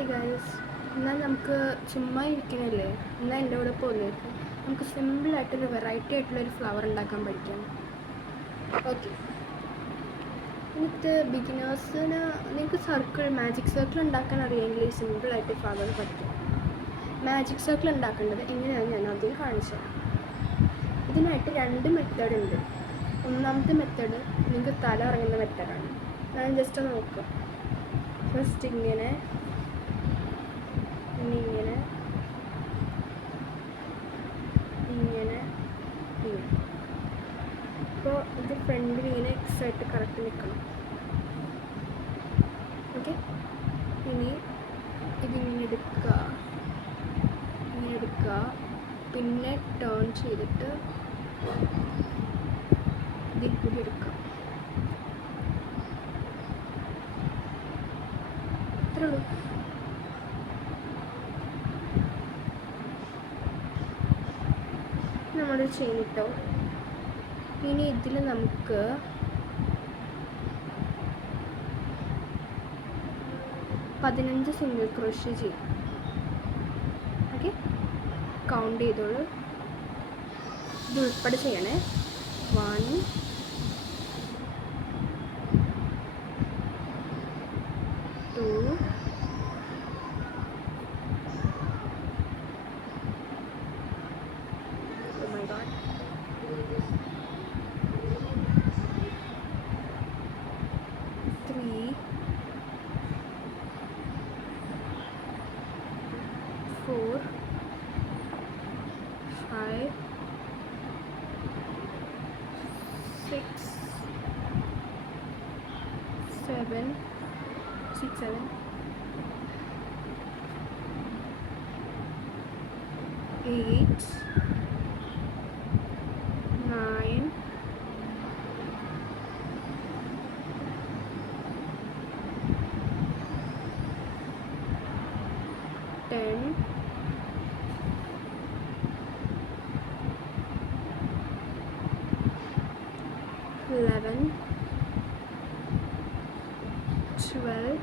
Hi guys, എന്നാൽ നമുക്ക് ചുമ്മാ ഇരിക്കണല്ലേ, എന്നാൽ എൻ്റെ കൂടെ പോകുന്നേക്ക് നമുക്ക് സിമ്പിളായിട്ടൊരു വെറൈറ്റി ആയിട്ടുള്ളൊരു ഫ്ലവർ ഉണ്ടാക്കാൻ പഠിക്കാം. ഓക്കെ, എന്നിട്ട് ബിഗിനേഴ്സിന് നിങ്ങൾക്ക് മാജിക് സർക്കിൾ ഉണ്ടാക്കാൻ അറിയാമെങ്കിൽ സിമ്പിളായിട്ട് ഫ്ലവർ പഠിക്കാം. മാജിക് സർക്കിൾ ഉണ്ടാക്കേണ്ടത് എങ്ങനെയാണെന്ന് ഞാൻ ആദ്യം കാണിച്ചു തരാം. ഇതിനായിട്ട് 2 മെത്തേഡ് ഉണ്ട്. ഒന്നാമത്തെ മെത്തേഡ് നിങ്ങൾക്ക് തല ഇറങ്ങുന്ന മെത്തേഡാണ്. ഞാൻ ജസ്റ്റ് നോക്കുക. ഫസ്റ്റ് ഇങ്ങനെ, ഇങ്ങനെ ഇങ്ങനെ ഇങ്ങനെ. അപ്പോൾ ഇത് ഫ്രണ്ടിൽ ഇങ്ങനെ എക്സായിട്ട് കറക്റ്റ് നിൽക്കണം. ഓക്കെ, ഇനി ഇതിങ്ങനെ എടുക്കുക, ഇങ്ങനെ എടുക്കുക, പിന്നെ ടേൺ ചെയ്തിട്ട് ഇതിൽ കൂടി എടുക്കുക. അത്രേ ഉള്ളൂ. നമ്മൾ ചെയ്തിട്ടോ. ഇനി ഇതിൽ നമുക്ക് പതിനഞ്ച് സിംഗിൾ ക്രോഷ്യ ചെയ്യും. ഓക്കെ, കൗണ്ട് ചെയ്തോളൂ. ഇത് ഉൾപ്പെടെ ചെയ്യണേ. 1 2 3 4 5 6 7 8 9 10 11 12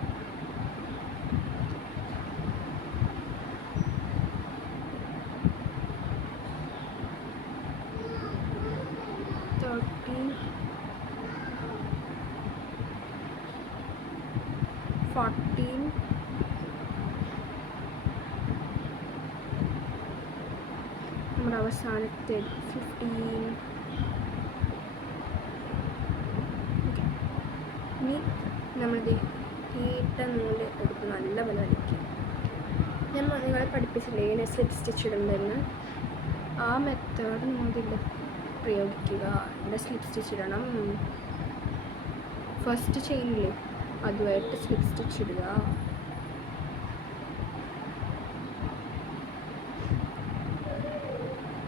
13 14 നമ്മുടെ അവസാനത്തെ 15. ഇനി നമ്മളുടെ ഈട്ട നൂല് എടുത്ത് നല്ലപോലെ വലിക്കും. ഞാൻ നിങ്ങളെ പഠിപ്പിച്ചില്ലേ ഇങ്ങനെ സ്ലിപ്പ് സ്റ്റിച്ച് ഇടുന്നതെന്ന്. ആ മെത്തേഡ് നിങ്ങളിതിൽ പ്രയോഗിക്കുക. ഇവിടെ സ്ലിപ്പ് സ്റ്റിച്ച് ഇടണം. ഫസ്റ്റ് ചെയിനില്ലേ അതുമായിട്ട് സ്ലിപ്പ് സ്റ്റിച്ച് ഇടുക.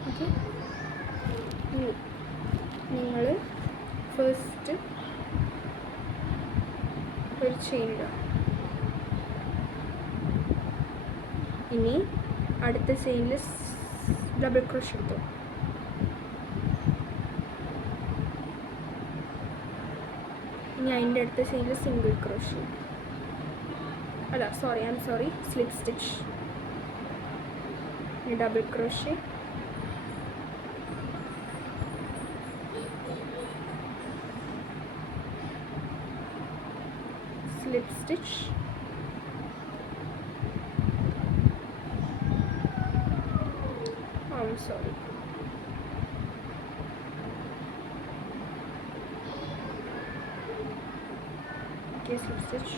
ഓക്കെ, നിങ്ങൾ ഫസ്റ്റ് ഒരു ചെയിൻ ഇടുക. ഇനി അടുത്ത ചെയിനിൽ ഡബിൾ ക്രോഷ് എടുത്തു. ഇനി അതിൻ്റെ അടുത്ത ചെയിനിൽ സിംഗിൾ ക്രോഷ്, അല്ല സോറി സ്ലിപ്പ് സ്റ്റിച്ച്. ഇനി double ക്രോഷ്, slip stitch, sorry slip stitch.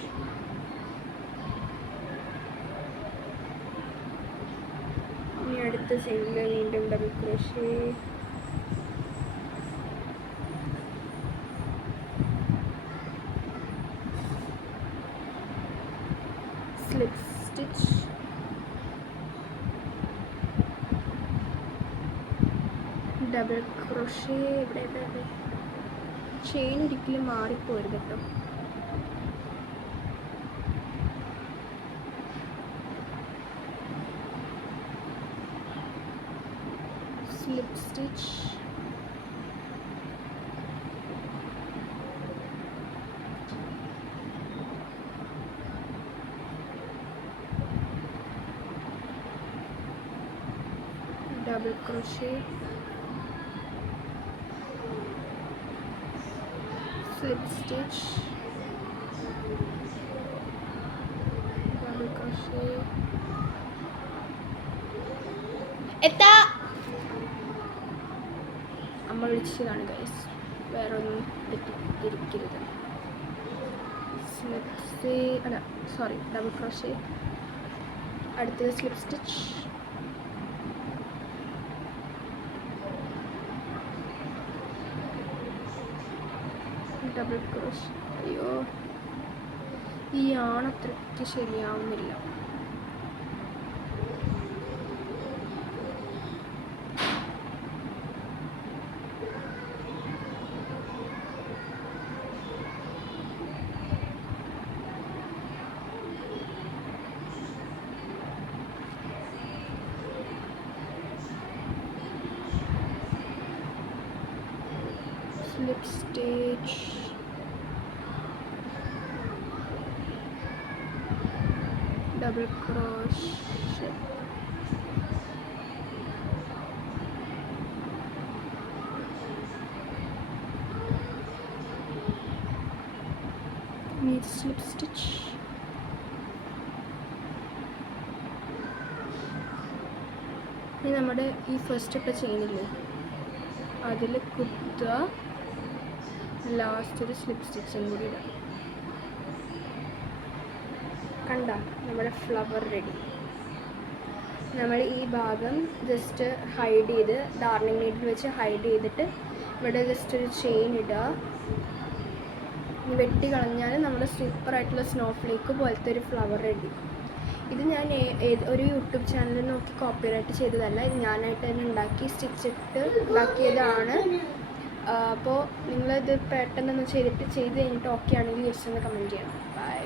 ഇനി അടുത്ത ചെയിനിൽ വീണ്ടും double crochet, slip stitch, double crochet. ഇവിടെ ചെയിൻ ഒരിക്കലും മാറിപ്പോരുത് കേട്ടോ. Slip stitch, double crochet, slip stitch, double crochet. എത്താ അമ്മ വിളിച്ചതാണ് ഗൈസ്, വേറെ ഒന്നും തെറ്റിദ്ധരിക്കരുത്. സ്ലിപ്പ് അല്ല സോറി, ഡബിൾ ക്രോഷേ. അടുത്തത് സ്ലിപ്പ് സ്റ്റിച്ച്, ഡബിൾ ക്രോഷേ. അയ്യോ ഈ ആണത്രയ്ക്ക് ശരിയാവുന്നില്ല. Slip stitch, double crochet, need slip stitch, ഇനി നമ്മുടെ ഈ ഫസ്റ്റ് ഇപ്പം ചെയ്യുന്നില്ലേ അതിൽ കുത്തുക, ലാസ്റ്റ് ഒരു സ്ലിപ്പ് സ്റ്റിച്ചും കൂടി ഇടാം. കണ്ട നമ്മുടെ ഫ്ലവർ റെഡി. നമ്മൾ ഈ ഭാഗം ജസ്റ്റ് ഹൈഡ് ചെയ്ത് ഡാർണിങ് നീഡിൽ വെച്ച് ഹൈഡ് ചെയ്തിട്ട് ഇവിടെ ജസ്റ്റ് ഒരു ചെയിൻ ഇടുക. വെട്ടി കളഞ്ഞാൽ നമ്മുടെ സൂപ്പറായിട്ടുള്ള സ്നോഫ്ലേക്ക് പോലത്തെ ഒരു ഫ്ലവർ റെഡി. ഇത് ഞാൻ ഒരു യൂട്യൂബ് ചാനൽ നോക്കി കോപ്പിറൈറ്റ് ചെയ്തതല്ല, ഇത് ഞാനായിട്ട് തന്നെ ഉണ്ടാക്കി സ്റ്റിച്ചിട്ട് ഉണ്ടാക്കിയതാണ്. അപ്പോൾ നിങ്ങളിത് പെട്ടെന്നൊന്ന് ചെയ്ത് കഴിഞ്ഞിട്ട് ഓക്കെ ആണെങ്കിൽ ജസ്റ്റ് ഒന്ന് കമൻറ്റ് ചെയ്യണം. ബൈ.